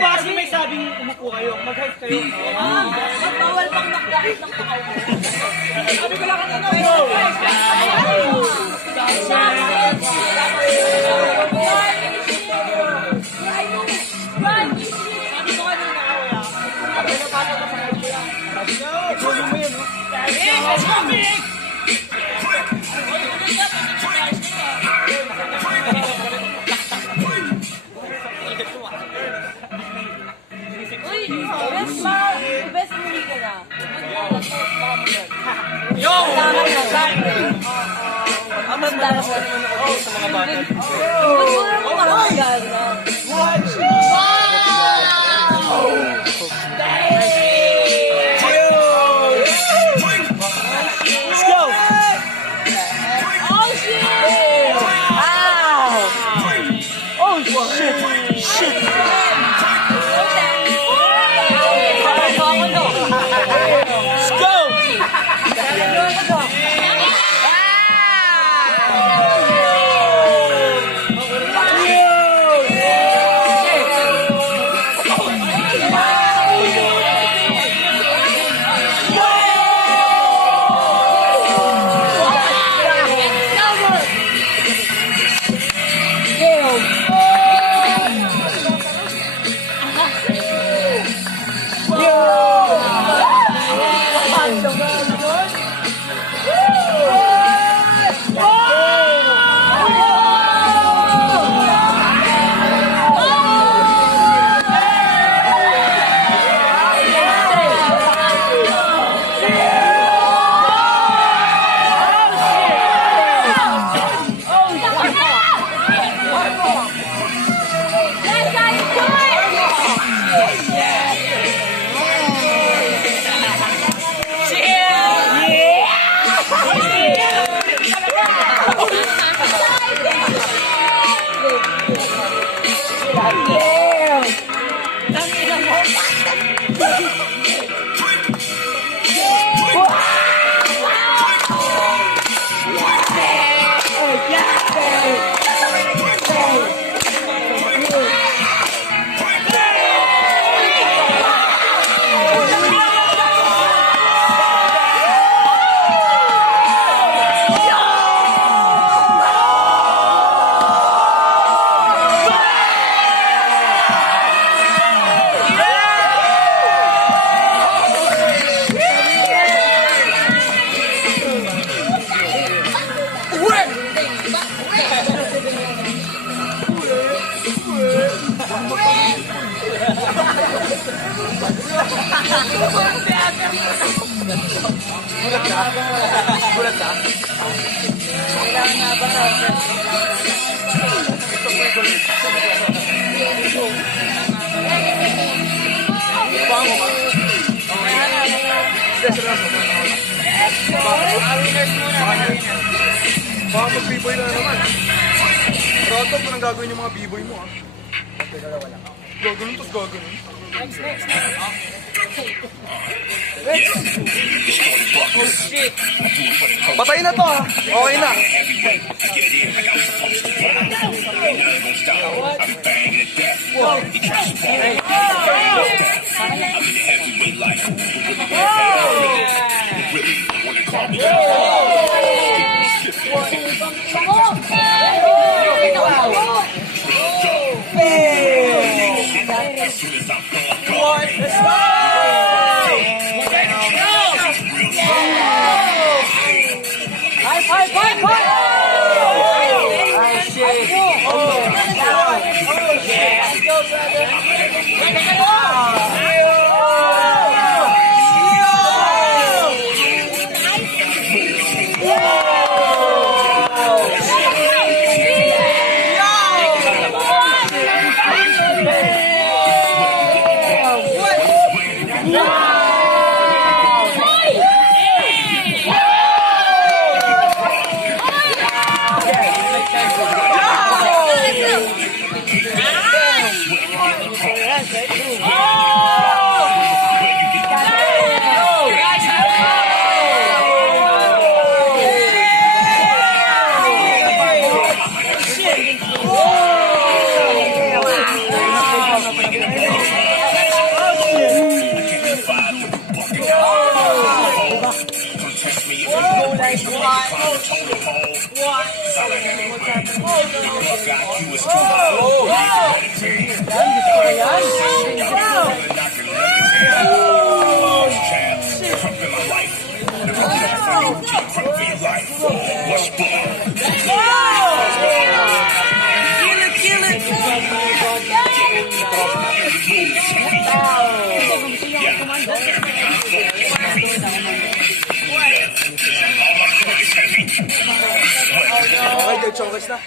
Bakit may sabing umupo kayo? Mag-hype kayo. Bawal pang knockdown ng tao. Sabi ko lang ano. Sabi ko kanina wala. Sabi na paano ka sa kanya. Sabi na, gulong mo yun. Best movie ka na. Yo! Ang mandala po. Sa mga bata. Gusto mo makakagal na. Watch! Let's go! Oh shit! Ow! Oh shit! Shit! Let's go! Gulat ka? Gulat ka? Kailangan na ba na? Ito po yung gulit. Pango ka? Yes, sir. Winners muna. Baka mag-b-boy na naman. Roto mo nang gagawin yung mga b-boy mo, ha? Gagawin, tapos gagawin. Next. Patay na to, ha? Okay na. Okay, Dead Chongas na.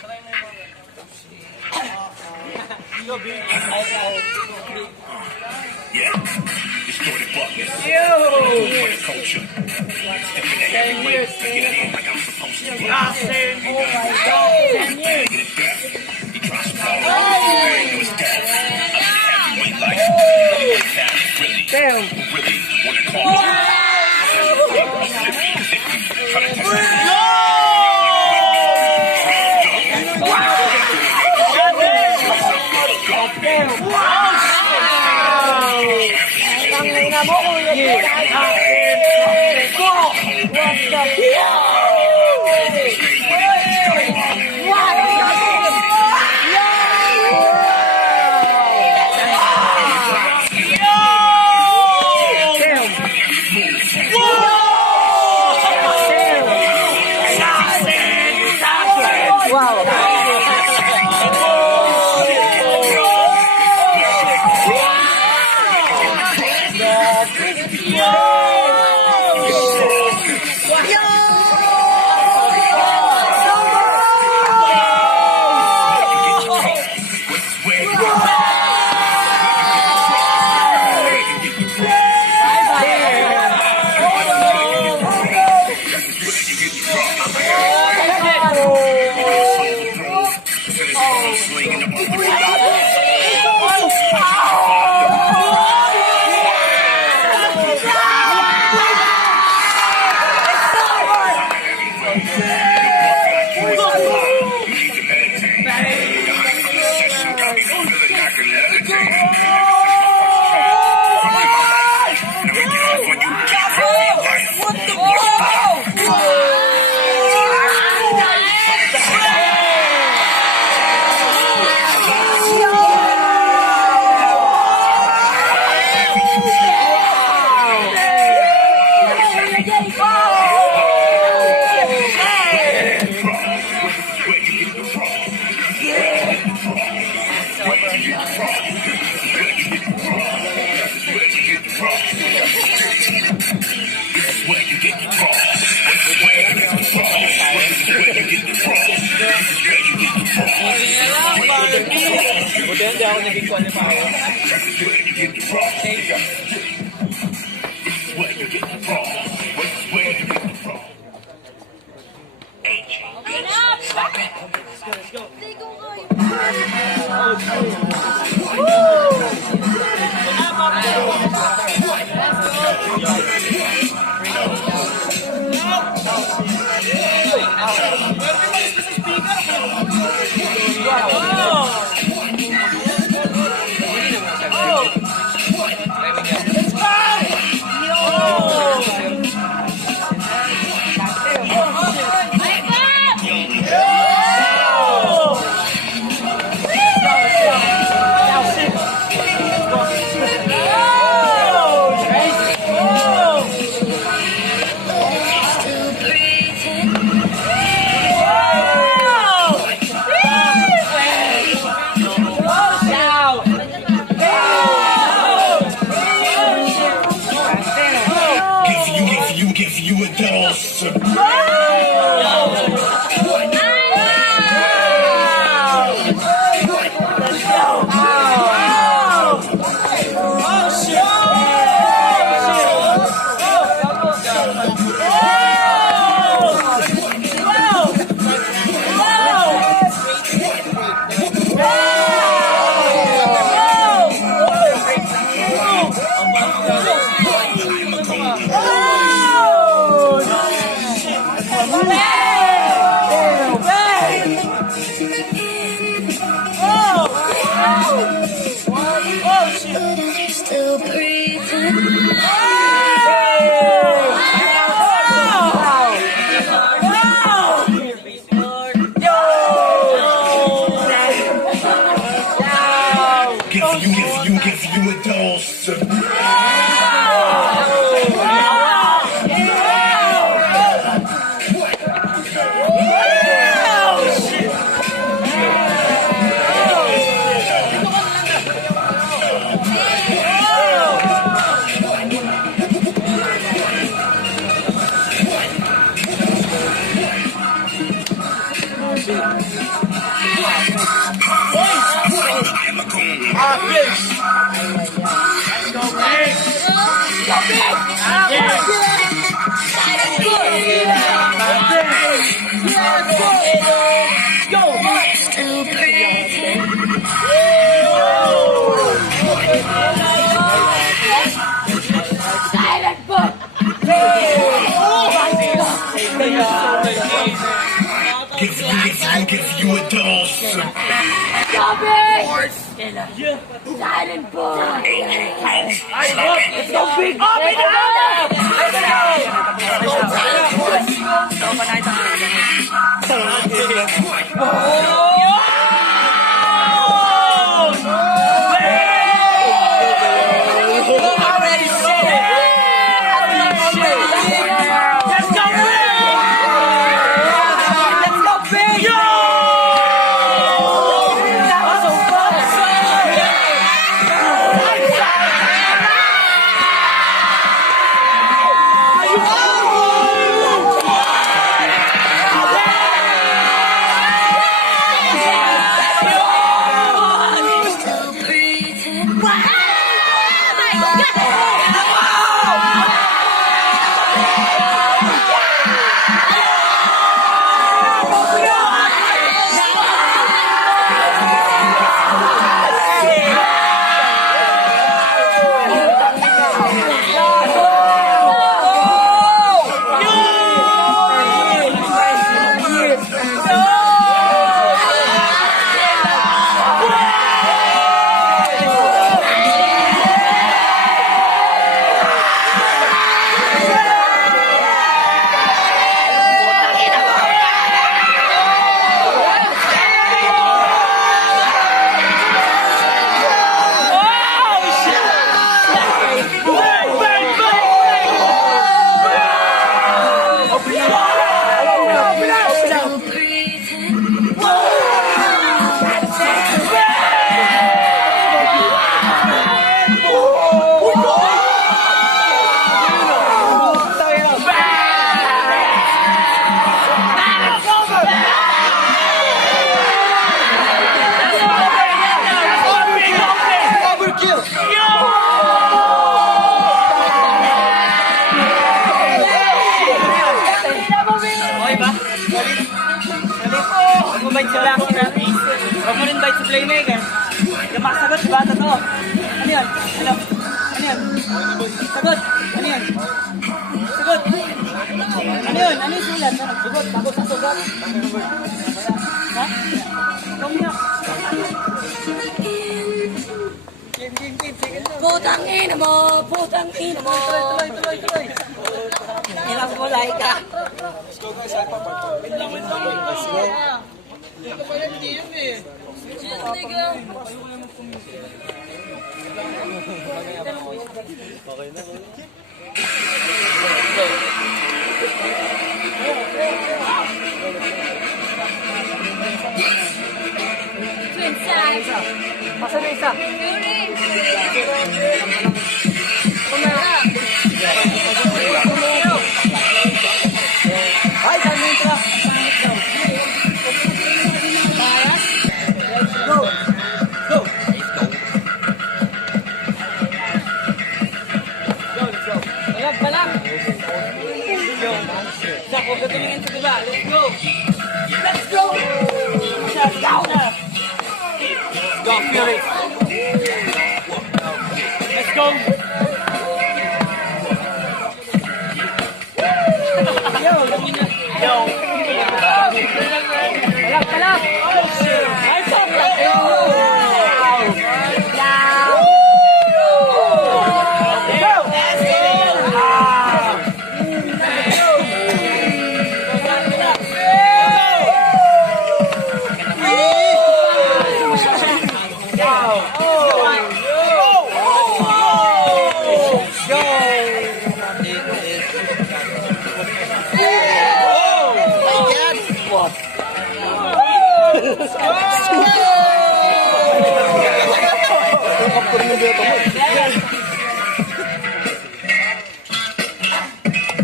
Buti hindi ako naging qualifier. Still breathing. Give you a dose. Still breathing. Give you a dose. Silent boy. Let's go, big! Bite si Blacksmith. Huwag mo rin bite si Playmaker. Yung makasagot, diba? Totoo. Ano yan? Ano? Ano yan? Sagot. Ano yan? Sagot. Ano yun? Ano yung sulat? Ano? Sagot. Bago sa sagot. Ha? Ikaw niya. Putang ina mo! Putang ina mo! Tuloy. Hirap mo, Laika. Let's go guys, Alpha Park. Let's go. Dito pala hindi yun eh. Okay na. Twin size. Masa na isa? spirit. Let's go. Yo. Palak. Oh, shit. Nice shot.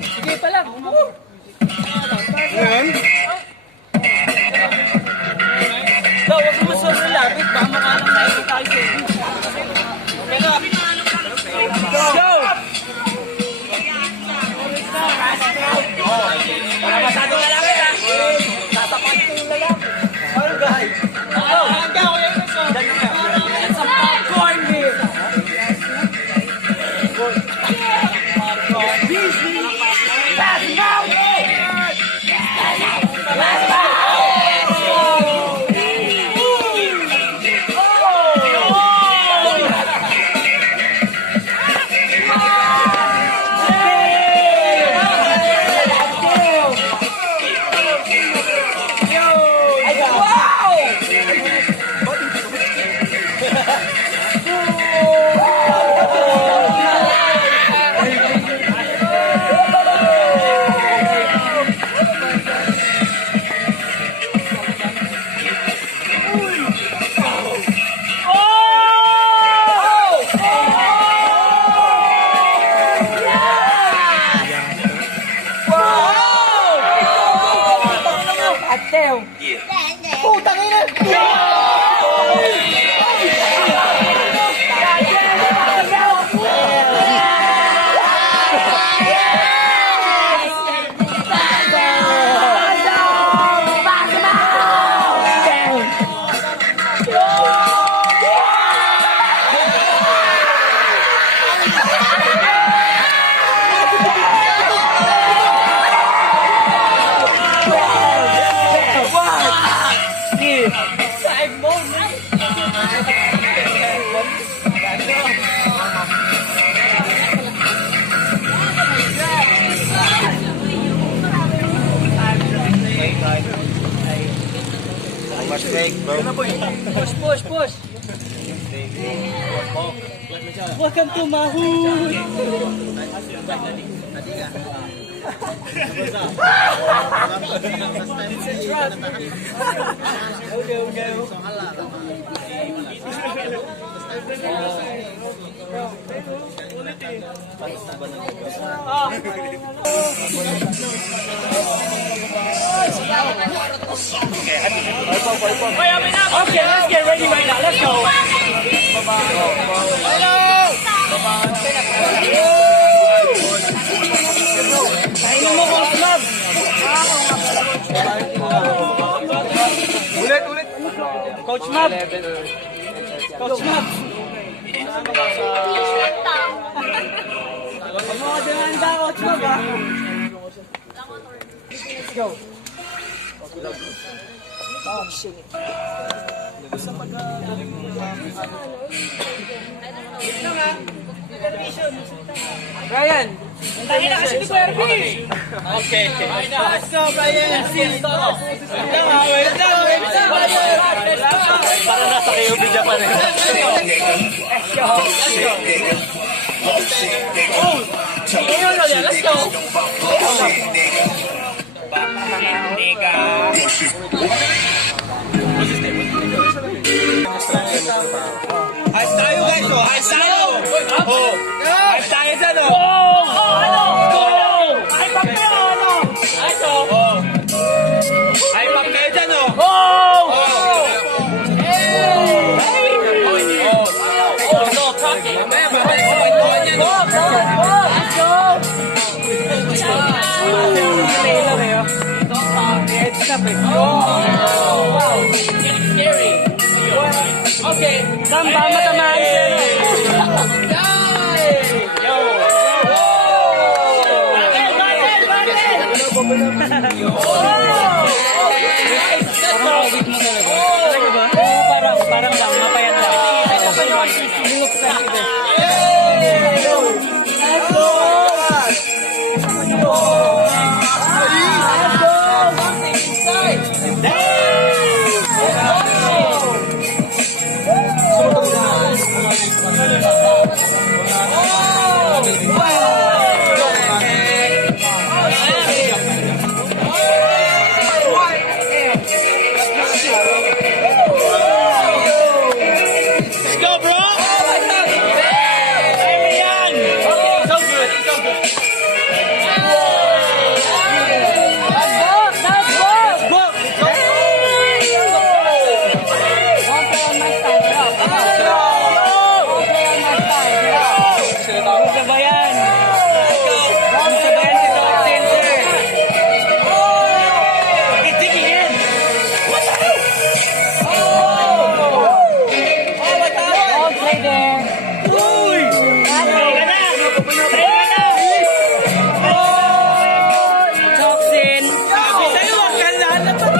Sige pa lang. Ayan. Daw, wag mo sobrang lapit. Baka makalang na ito tayo sa inyo. Go! Masyado na lang ha. Tatapan ko yung lalaki. Ano guys? Hanggang ko yung gusto. It's a popcorn beer. Ateo. Putang ina. Push. Welcome to Mahood. Okay, let's get ready right now. Let's go. Kainin mo, Coach Mab. Ulit. Coach Mab. Coach Mab. Mga demanda, Coach Mab, ha? Let's go. Oh, shit. Ryan! Tayo na kasi ni Kirby! Okay. Let's go, Brian! Wait lang! Para nasa kayo, bidya pa rin. Let's go! Let's go! Ayos tayo guys, oh! Ayos tayo! Oh! Ayos tayo dyan, oh! Ay, papel, ano? Ayos, oh! Ay, pop kayo dyan, oh! Wow! It's scary. Okay. Samba matamaan siya, no? Talaga ba? Parang lang, mapayat lang. Lingok sa akin. Sabayan si Toxin, sir. Titigin. Don't play there. Uy! Play ka na! Play ka na! Toxin. Sa'yo, wag ka lahat na pag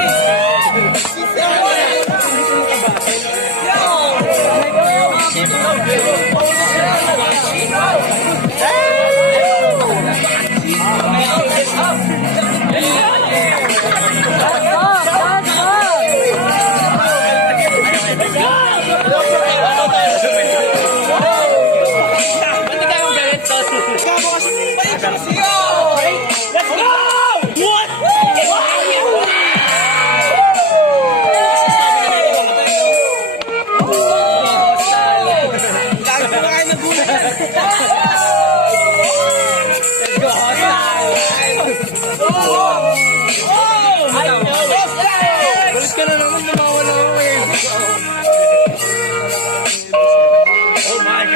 Let's go! What? Balik ka na naman, lumawala ako eh.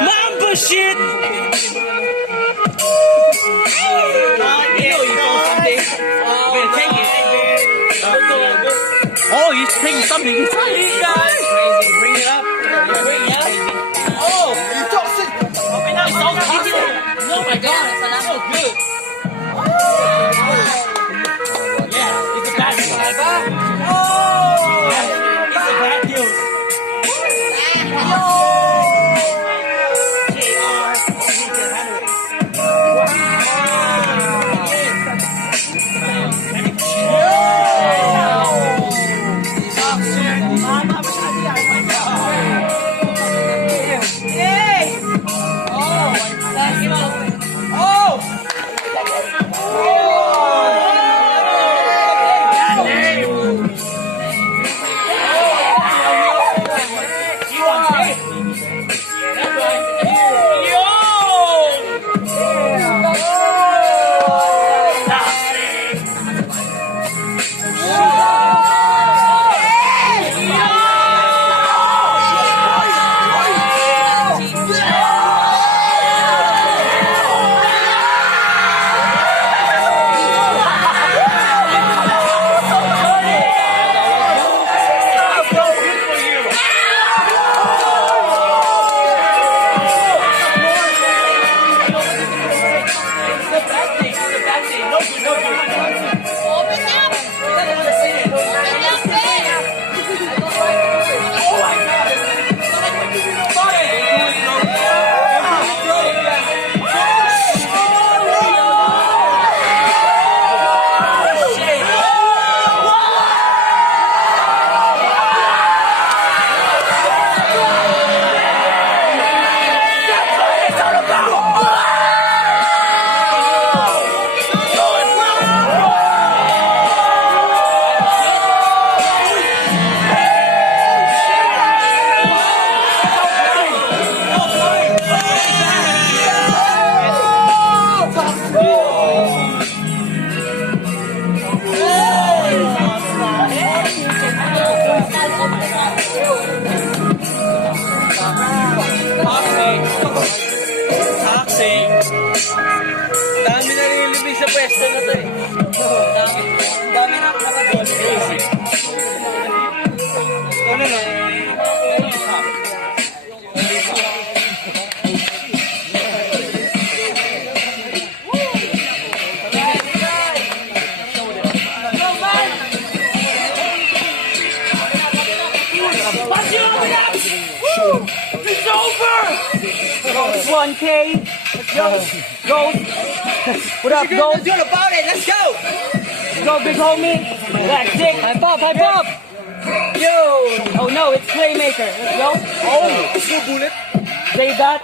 Mambo shit! Oh, he's taking something inside. Guys, crazy. Bring it up. Bring it up. Oh, Toxin. Open up. Oh my God, that's so good. Yeah, it's a bad deal. Oh, it's a bad deal. It's over! Ghost 1K. Let's go. Ghost. What up, Ghost? Good about it. Let's go. Let's go, big homie. Blacksmith. High pop, high pop. Yo. Oh no, it's Playmaker. Let's go. Oh. Bullet. Play that.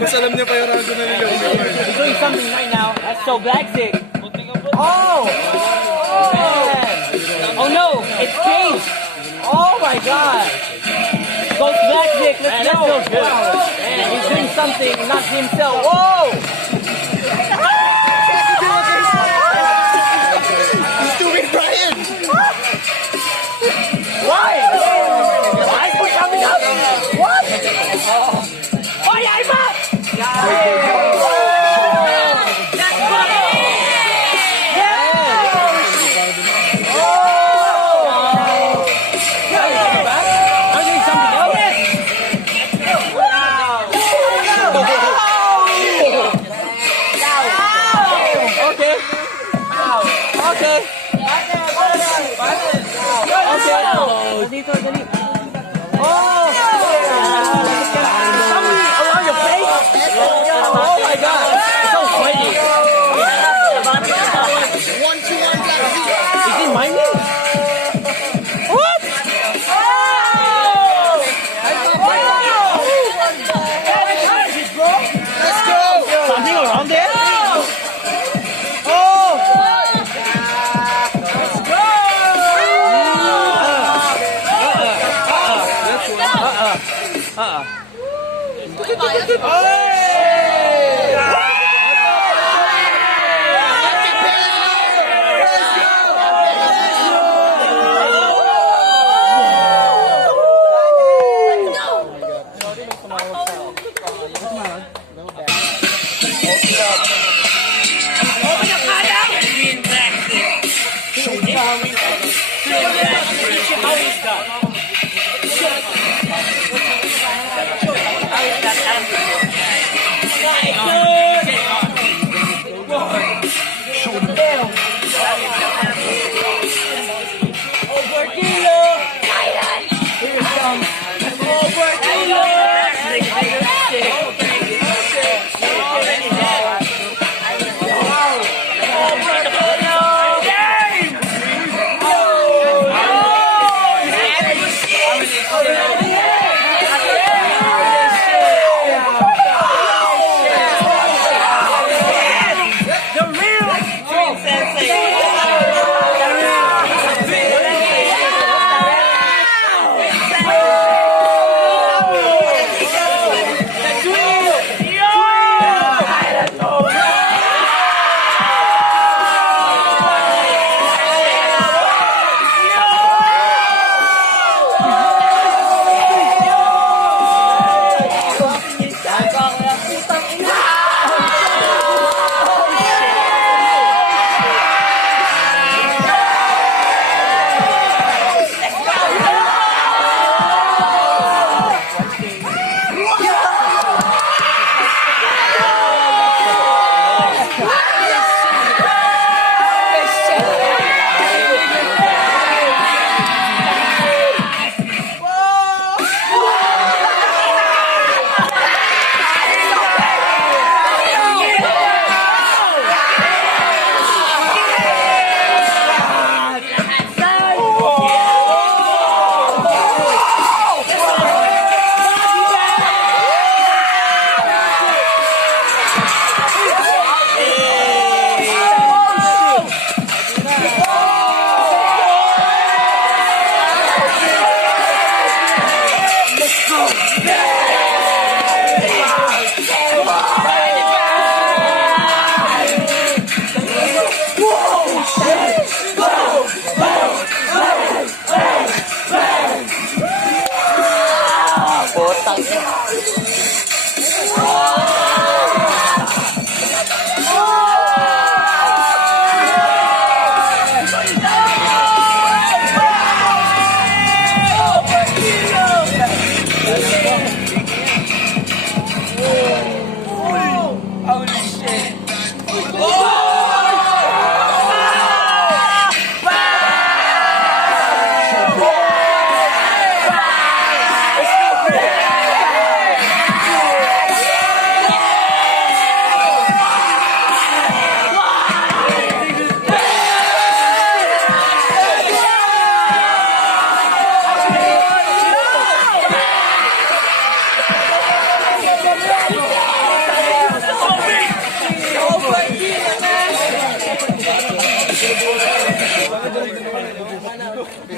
Mas alam niya pa yung radyo na nila. He's doing something right now. That's so Blacksmith. Oh. Man. Oh no, it's Cage. Oh my god. Ghost Blacksmith, let's go. Man, he's doing something, not to himself. Whoa! He's doing Brian! Why? Why is he coming up? What? Oh yeah, I'm up! That's funny! I'm doing something else. Okay. Okay. Dito, dali. Oh! Something around your face? Oh my god! So sweaty. Is he miming? What? Let's go! Something around there? Oh!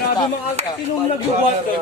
Grabe mga sinong nag-what?